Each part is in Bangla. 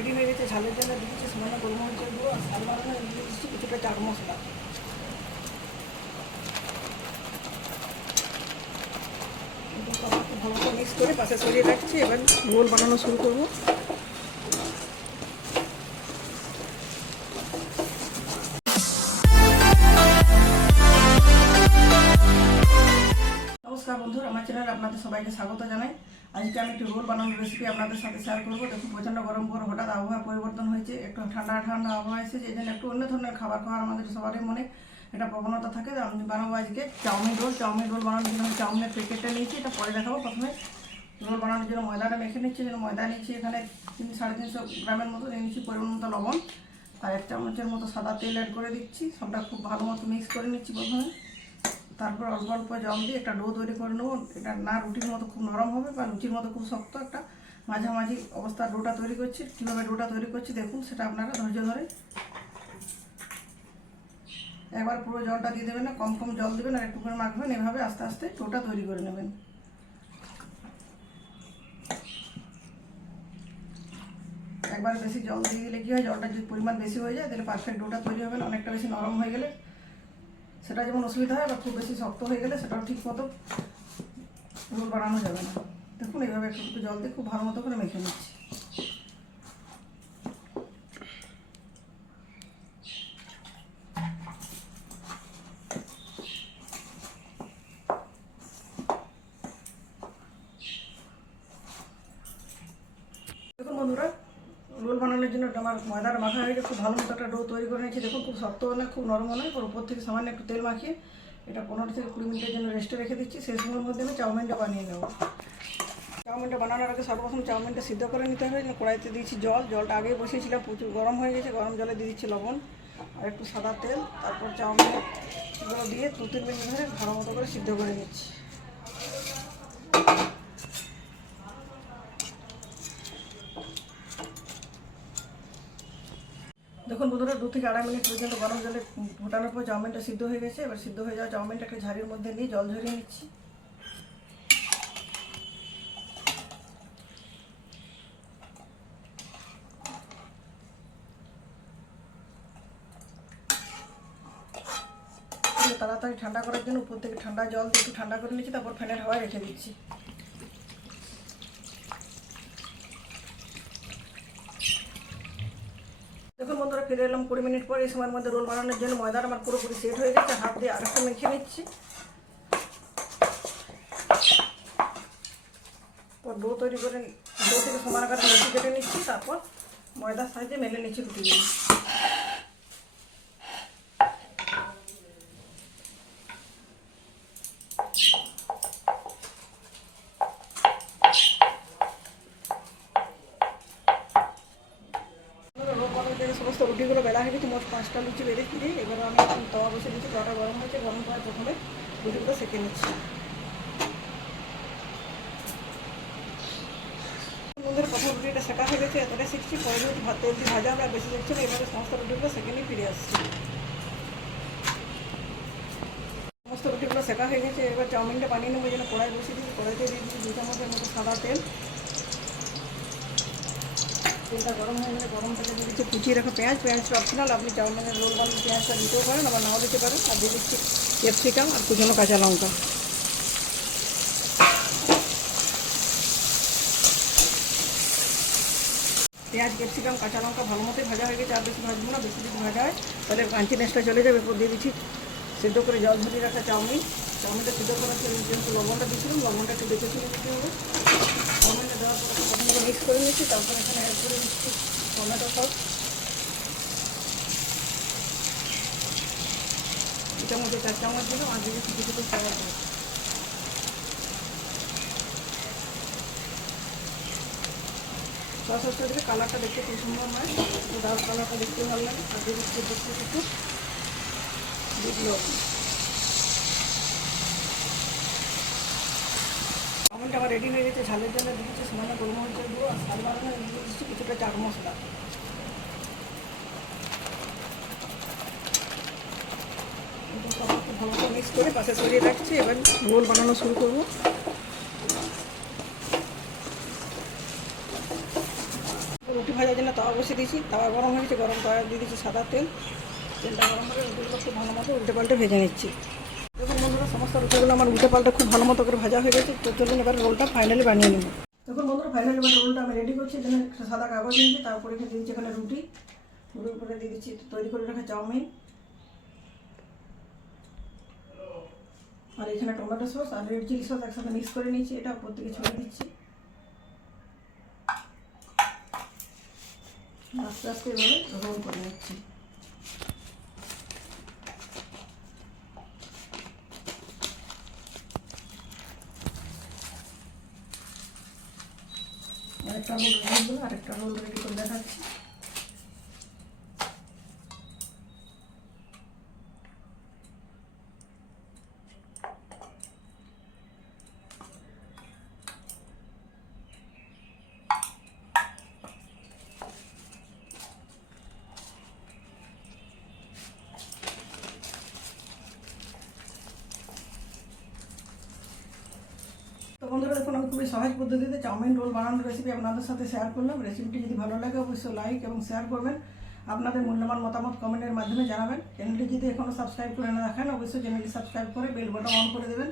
রেডি হয়ে গেছে। ঝালের জন্য দিয়ে দিচ্ছি সামান্য গোলমরিচের গুঁড়ো আর ঝাল বাড়ানো দিয়ে দিচ্ছি কিছুটা চাট মশলা। ভালো করে মিক্স করে পাশে সরিয়ে রাখছি। এবার রোল বানানো শুরু করবো। নমস্কার বন্ধুরা, আমার চ্যানেলে আপনাদের সবাইকে স্বাগত জানাই। আজকে আমি একটি রোল বানানোর রেসিপি আপনাদের সাথে শেয়ার করবো। দেখুন, প্রচণ্ড গরম পর হঠাৎ আবহাওয়া পরিবর্তন হয়েছে, একটু ঠান্ডা ঠান্ডা আবহাওয়া এসেছে, এই জন্য একটু অন্য ধরনের খাবার খাওয়ার আমাদের সবারই মনে একটা প্রবণতা থাকে। আমি বানাবো আজকে চাউমিন রোল বানানোর জন্য আমি চাউমিনের প্যাকেটটা নিয়েছি, এটা পরে দেখাবো। প্রথমে রোল বানানোর জন্য ময়দাটা মেখে নিচ্ছি। যেন ময়দা নিচ্ছি এখানে 300-350 গ্রামের মতো নিয়ে নিচ্ছি, পরিমাণ মতো লবণ আর 1 চামচের মতো সাদা তেল অ্যাড করে দিচ্ছি। সবটা খুব ভালো মতো মিক্স করে নিচ্ছি প্রথমে। তারপর অল্প অল্প জল দিয়ে একটা ডো তৈরি করে নেবো। এটা না রুটির মতো খুব নরম হবে বা লুচির মতো খুব শক্ত, একটা মাঝামাঝি অবস্থার ডোটা তৈরি করছি। কীভাবে ডোটা তৈরি করছি দেখুন, সেটা আপনারা ধৈর্য ধরে একবার পুরো জলটা দিয়ে দেবেন না, কম কম জল দেবেন আর একটু করে মাখবেন। এভাবে আস্তে আস্তে ডোটা তৈরি করে নেবেন। একবার বেশি জল দিয়ে দিলে কী হয়, জলটা যদি পরিমাণ বেশি হয়ে যায় তাহলে পারফেক্ট ডোটা তৈরি হবে না। অনেকটা বেশি নরম হয়ে গেলে সেটা যেমন অসুবিধা হয়, বা খুব বেশি শক্ত হয়ে গেলে সেটাও ঠিক মতো রোল বানানো যাবে না। দেখুন, এইভাবে একটু জল দিয়ে খুব ভালো মতো করে মেখে নিচ্ছি। দেখুন বন্ধুরা, রোল বানানোর জন্য আমার ময়দার মাখা হয়ে গেছে, খুব ভালো মতো একটা ডো তৈরি করে নিয়েছি। দেখুন, খুব শক্ত না খুব নরম নয়, উপর থেকে সামান্য একটু তেল মাখিয়ে এটা 15 থেকে 20 মিনিটের জন্য রেস্টে রেখে দিচ্ছি। সেই সময়ের মধ্যে আমি চাউমিনটা বানিয়ে নেব। চাউমিনটা বানানোর আগে সর্বপ্রথম চাউমিনটা সিদ্ধ করে নিতে হবে। কড়াইতে দিয়েছি জলটা আগেই বসিয়েছিলাম, প্রচুর গরম হয়ে গেছে। গরম জলে দিয়ে দিচ্ছি লবণ আর একটু সাদা তেল। তারপর চাউমিনগুলো দিয়ে 2-3 মিনিট ধরে ভালো মতো করে সিদ্ধ করে নিচ্ছি। দেখুন বন্ধুরা, 2 থেকে 2.5 মিনিট পর্যন্ত গরম জলে ফোটানোর পর চাউমিনটা সিদ্ধ হয়ে গেছে। এবার সিদ্ধ হয়ে যাওয়া চাউমিনটাকে ঝাড়ির মধ্যে নিয়ে জল ঝরিয়ে নিচ্ছি। তাড়াতাড়ি ঠান্ডা করার জন্য উপর থেকে ঠান্ডা জল দিয়ে একটু ঠান্ডা করে নিচ্ছি, তারপর ফ্যানের হাওয়ায় রেখে দিচ্ছি। দেখুন বন্ধুরা, ফিরে এলাম 20 মিনিট পর। এই সময়ের মধ্যে রোল বানানোর জন্য ময়দাটা আমার পুরোপুরি সেট হয়ে গেছে। হাত দিয়ে আরেকটু মেখে নিচ্ছি। ডো তৈরি করে ডো থেকে সমান আকারে লুচি কেটে নিচ্ছি। তারপর ময়দার সাহায্যে মেলে নিচ্ছি রুটিগুলো। সমস্ত রুটিগুলো বেলা হয়ে গেছে, মোট 5টা লুচি বেড়েছি। এবার আমি এখন তাওয়া বসে দিচ্ছি। তাওয়াটা গরম হয়েছে, গরম করে প্রথমে রুটিগুলো সেঁকে নিচ্ছি। বন্ধুরা, প্রথম রুটিটা সেঁকা হয়ে গেছে, এতটাই শিখছি। পরে রুটি তেল দিয়ে ভাজা হবে, আর বেশি দেখছি না। এভাবে সমস্ত রুটিগুলো সেঁকে নিয়ে ফিরে আসছি। সমস্ত রুটিগুলো সেঁকা হয়ে গেছে। এবার চাউমিনটা বানিয়ে নেবো। যেন কড়াই বসিয়ে দিচ্ছি। কড়াইতে দিয়ে দিচ্ছি 2 চামচের মতো সাদা তেল। তেলটা গরম হয়ে গেলে গরম তেলে দিয়ে দিচ্ছি কুচিয়ে রাখা পেঁয়াজটা অপশনাল, আপনি চাউমিনের রোল বানিয়ে পেঁয়াজটা দিতেও পারেন, আবার নাও দিতে পারেন। আর দিয়ে দিচ্ছি ক্যাপসিকাম আর কুচানো কাঁচা লঙ্কা। পেঁয়াজ, ক্যাপসিকাম, কাঁচা লঙ্কা ভালো মতোই ভাজা হয়ে গেছে। আর বেশি ভাজবো না, বেশি যদি ভাজা হয় তাহলে ক্রাঞ্চিনেসটা চলে যাবে। এরপর দিয়ে দিচ্ছি সিদ্ধ করে জল ঝরিয়ে রাখা চাউমিনটা সিদ্ধ করার জন্য লবণটা দিচ্ছিলাম, লবণটা একটু দেখে শুনে দিতে হবে। চাউমিনটা দেওয়ার পর প্রথমে মিক্স করে নিচ্ছি। তারপর এখানে অ্যাড করে দিচ্ছি টমেটো সস 2 চামচে 4 চামচ দিলাম, আর দিয়ে দিচ্ছি কিছু সয়া সস। সয়া সসটা দিলে কালারটা দেখতে খুব সুন্দর হয়, ডার্ক কালারটা দেখতে ভালো লাগে। আর দিয়ে দিচ্ছি কিছু বিট লবণ। চাউমিনটা আমার রেডি হয়ে গেছে। ঝালের জন্য দিয়ে দিচ্ছি সামান্য গোলমরিচের গুঁড়ো আর ঝাল বাড়ানো দিয়ে দিচ্ছি কিছুটা চাট মশলা। ভালো করে মিক্স করে পাশে সরিয়ে রাখছি। এবার রোল বানানো শুরু করবো। রুটি ভাজার জন্য তাওয়া বসিয়ে দিয়েছি। তাওয়া গরম হয়ে গেছে, গরম তাওয়া দিয়ে দিচ্ছি সাদা তেল। তেলটা গরম হলে রুটিগুলো খুব ভালো মতো উল্টে পাল্টে ভেজে নিচ্ছি। দেখুন বন্ধুরা, সমস্ত রুটিগুলো আমার উল্টে পাল্টে খুব ভালো মতো করে ভাজা হয়ে গেছে। তো চলুন এবার রোলটা ফাইনালি বানিয়ে নেব। দেখুন বন্ধুরা, ফাইনালি এবার রোলটা আমি রেডি করছি। এখানে একটা সাদা কাগজ নিয়েছি, তারপরে দিয়ে দিচ্ছি এখানে রুটির উপরে দিয়ে দিচ্ছি তৈরি করে রাখা চাউমিন, আর এখানে টমেটো সস আর রেড চিলি সস একসাথে মিক্স করে নিয়েছি। এটা উপর থেকে ছড়িয়ে দিচ্ছি। আস্তে আস্তে এভাবে রোল করে নিচ্ছি। আরেকটা রোল রেডি হলো, আরেকটা রোল রেডি করে দেখাচ্ছি। তো বন্ধুরা দেখুন, আমি খুবই সহজ পদ্ধতিতে চাউমিন রোল বানানোর রেসিপি আপনাদের সাথে শেয়ার করলাম। রেসিপিটি যদি ভালো লাগে অবশ্যই লাইক এবং শেয়ার করবেন। আপনাদের মূল্যবান মতামত কমেন্টের মাধ্যমে জানাবেন। চ্যানেলটি যদি এখনও সাবস্ক্রাইব করে না রাখেন অবশ্যই চ্যানেলটি সাবস্ক্রাইব করে বেল বাটন অন করে দেবেন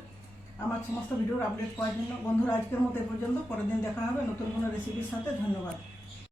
আমার সমস্ত ভিডিওর আপডেট পাওয়ার জন্য। বন্ধুরা আজকের মতো এ পর্যন্ত, পরের দিন দেখা হবে নতুন কোনো রেসিপির সাথে। ধন্যবাদ।